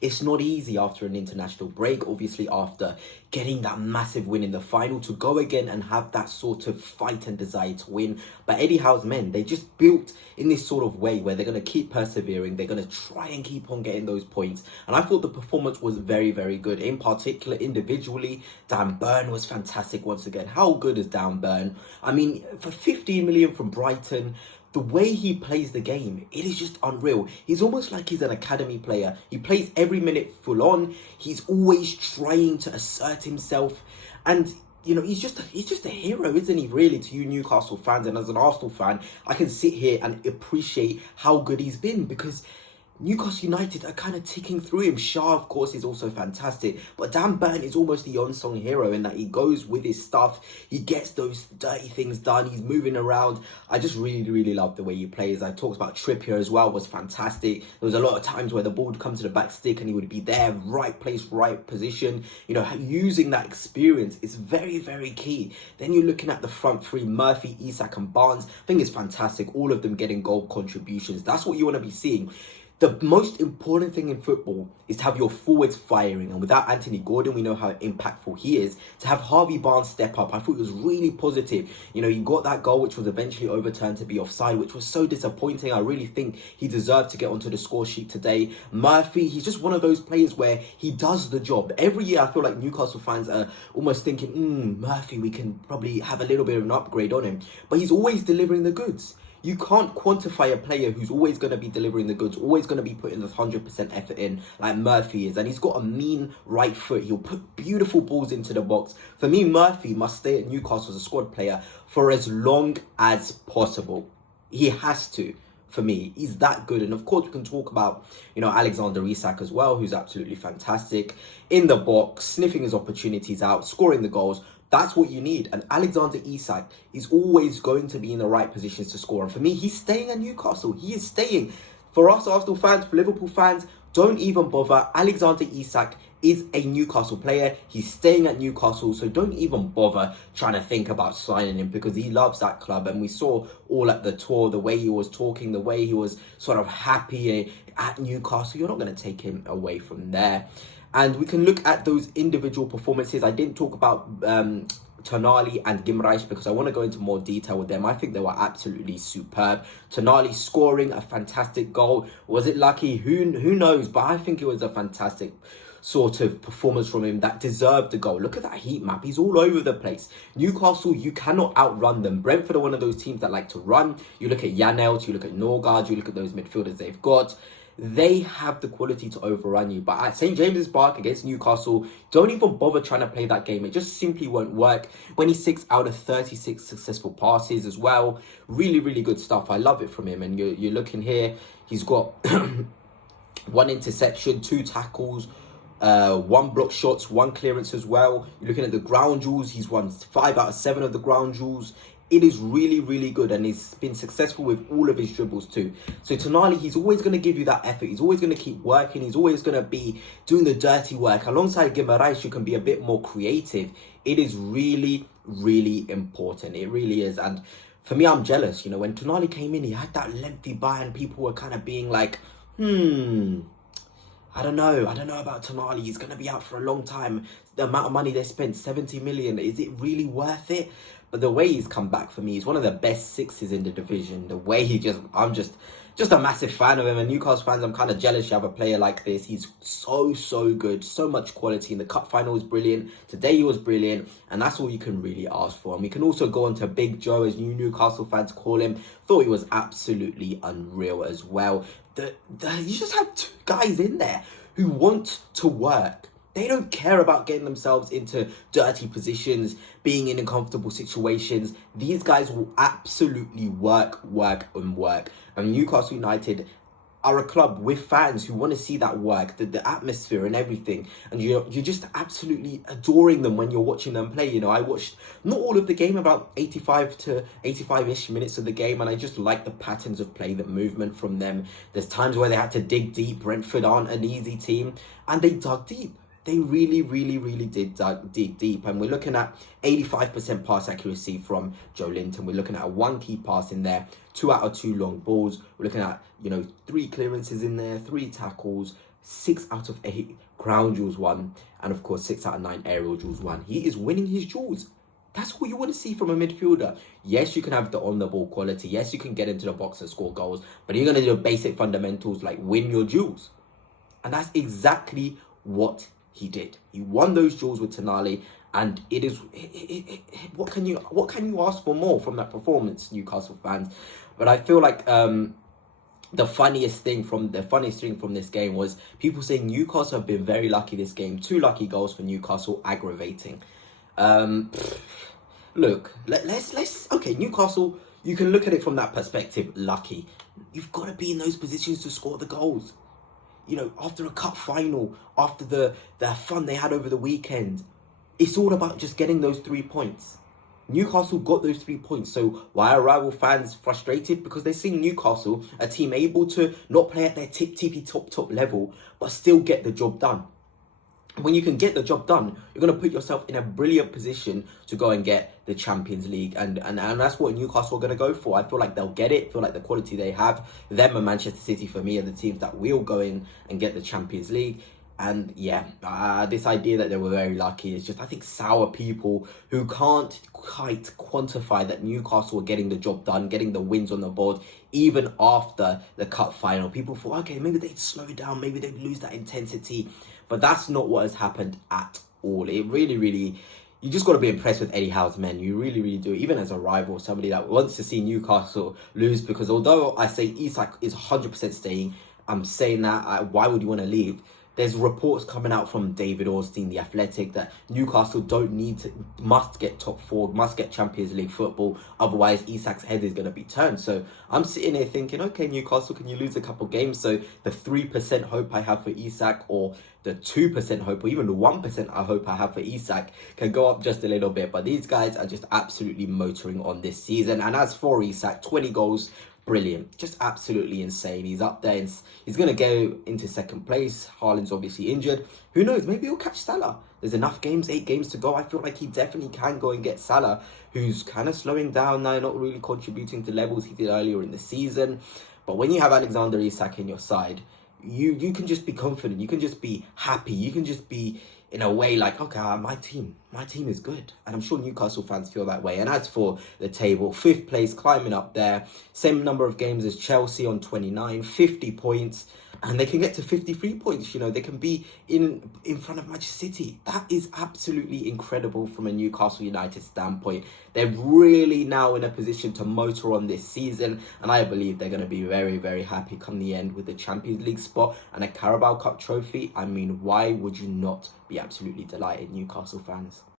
it's not easy after an international break, obviously after getting that massive win in the final, to go again and have that sort of fight and desire to win. But Eddie Howe's men, they just built in this sort of way where they're going to keep persevering, they're going to try and keep on getting those points. And I thought the performance was very, very good. In particular, individually, Dan Burn was fantastic once again. How good is Dan Burn? I mean, for 15 million from Brighton, the way he plays the game, it is just unreal. He's almost like he's an academy player. He plays every minute full on. He's always trying to assert himself. And, you know, he's just a hero, isn't he, really, to you Newcastle fans? And as an Arsenal fan, I can sit here and appreciate how good he's been, because Newcastle United are kind of ticking through him. Shaw, of course, is also fantastic. But Dan Burn is almost the unsung hero in that he goes with his stuff. He gets those dirty things done. He's moving around. I just really, really love the way he plays. I talked about Trippier as well, was fantastic. There was a lot of times where the ball would come to the back stick and he would be there, right place, right position. You know, using that experience is very, very key. Then you're looking at the front three, Murphy, Isak and Barnes. I think it's fantastic. All of them getting goal contributions. That's what you want to be seeing. The most important thing in football is to have your forwards firing. And without Anthony Gordon, we know how impactful he is. To have Harvey Barnes step up, I thought it was really positive. You know, he got that goal, which was eventually overturned to be offside, which was so disappointing. I really think he deserved to get onto the score sheet today. Murphy, he's just one of those players where he does the job. Every year, I feel like Newcastle fans are almost thinking, Murphy, we can probably have a little bit of an upgrade on him. But he's always delivering the goods. You can't quantify a player who's always going to be delivering the goods, always going to be putting the 100% effort in like Murphy is. And he's got a mean right foot. He'll put beautiful balls into the box. For me, Murphy must stay at Newcastle as a squad player for as long as possible. He has to. For me, he's that good. And of course, we can talk about, you know, Alexander Isak as well, who's absolutely fantastic in the box, sniffing his opportunities out, scoring the goals. That's what you need. And Alexander Isak is always going to be in the right positions to score. And for me, he's staying at Newcastle. He is staying. For us Arsenal fans, for Liverpool fans, don't even bother. Alexander Isak is a Newcastle player. He's staying at Newcastle, so don't even bother trying to think about signing him, because he loves that club. And we saw all at the tour, the way he was talking, the way he was sort of happy at Newcastle. You're not going to take him away from there. And we can look at those individual performances. I didn't talk about TONALI and Guimaraes because I want to go into more detail with them. I think they were absolutely superb. TONALI scoring a fantastic goal. Was it lucky? Who knows? But I think it was a fantastic sort of performance from him that deserved the goal. Look at that heat map. He's all over the place. Newcastle, you cannot outrun them. Brentford are one of those teams that like to run. You look at Janelt, you look at Norgard, you look at those midfielders they've got. They have the quality to overrun you. But at St. James's Park against Newcastle, don't even bother trying to play that game. It just simply won't work. 26 out of 36 successful passes as well. Really, really good stuff. I love it from him. And you're looking here, he's got 1 interception, 2 tackles, 1 block shots, 1 clearance as well. You're looking at the ground duels. He's won 5 out of 7 of the ground duels. It is really, really good, and he's been successful with all of his dribbles too. So TONALI, he's always going to give you that effort. He's always going to keep working. He's always going to be doing the dirty work. Alongside Guimaraes, you can be a bit more creative. It is really, really important. It really is. And for me, I'm jealous. You know, when TONALI came in, he had that lengthy buy, and people were kind of being like, I don't know about TONALI. He's going to be out for a long time. The amount of money they spent, 70 million, is it really worth it? But the way he's come back for me, he's one of the best sixes in the division. The way I'm just a massive fan of him. And Newcastle fans, I'm kind of jealous you have a player like this. He's so good, so much quality. In the cup final was brilliant. Today he was brilliant. And that's all you can really ask for. And we can also go on to Big Joe, as you Newcastle fans call him. Thought he was absolutely unreal as well. You just have 2 guys in there who want to work. They don't care about getting themselves into dirty positions, being in uncomfortable situations. These guys will absolutely work. And Newcastle United are a club with fans who want to see that work, the atmosphere and everything. And you're just absolutely adoring them when you're watching them play. You know, I watched not all of the game, about 85 to 85-ish minutes of the game, and I just like the patterns of play, the movement from them. There's times where they had to dig deep. Brentford aren't an easy team, and they dug deep. They really did dig deep. And we're looking at 85% pass accuracy from Joe Linton. We're looking at a 1 key pass in there, 2 out of 2 long balls. We're looking at, 3 clearances in there, 3 tackles, 6 out of 8 ground duels won, and of course 6 out of 9 aerial duels won. He is winning his duels. That's what you want to see from a midfielder. Yes, you can have the on-the-ball quality. Yes, you can get into the box and score goals. But you're going to do basic fundamentals like win your duels. And that's exactly what he did. He won those duels with TONALI. And what can you ask for more from that performance, Newcastle fans? But I feel like the funniest thing from this game was people saying Newcastle have been very lucky this game. 2 lucky goals for Newcastle, aggravating. Look, let's okay, Newcastle, you can look at it from that perspective, lucky. You've got to be in those positions to score the goals. You know, after a cup final, after the fun they had over the weekend, it's all about just getting those 3 points. Newcastle got those 3 points. So why are rival fans frustrated? Because they're seeing Newcastle, a team able to not play at their tippy top level, but still get the job done. When you can get the job done, you're going to put yourself in a brilliant position to go and get the Champions League. And that's what Newcastle are going to go for. I feel like they'll get it. I feel like the quality they have, them and Manchester City, for me, are the teams that will go in and get the Champions League. And yeah, this idea that they were very lucky is just, I think, sour people who can't quite quantify that Newcastle were getting the job done, getting the wins on the board, even after the cup final. People thought, okay, maybe they'd slow down, maybe they'd lose that intensity. But that's not what has happened at all. It really, you just got to be impressed with Eddie Howe's men. You really do. Even as a rival, somebody that wants to see Newcastle lose. Because although I say Isak is 100% staying, I'm saying that, why would you want to leave? There's reports coming out from David Ornstein, The Athletic, that Newcastle must get top 4, must get Champions League football. Otherwise, Isak's head is going to be turned. So I'm sitting here thinking, okay, Newcastle, can you lose a couple games? So the 3% hope I have for Isak, or the 2% hope, or even the 1% I hope I have for Isak, can go up just a little bit. But these guys are just absolutely motoring on this season. And as for Isak, 20 goals, brilliant, just absolutely insane. He's up there. He's going to go into second place. Haaland's obviously injured. Who knows? Maybe he'll catch Salah. There's enough games, 8 games to go. I feel like he definitely can go and get Salah, who's kind of slowing down now, not really contributing to levels he did earlier in the season. But when you have Alexander Isak in your side, you can just be confident. You can just be happy. You can just be, in a way, like, okay, my team is good. And I'm sure Newcastle fans feel that way. And as for the table, 5th place, climbing up there. Same number of games as Chelsea on 29, 50 points. And they can get to 53 points. You know, they can be in front of Manchester City. That is absolutely incredible from a Newcastle United standpoint. They're really now in a position to motor on this season. And I believe they're going to be very happy come the end with the Champions League spot and a Carabao Cup trophy. I mean, why would you not be absolutely delighted, Newcastle fans?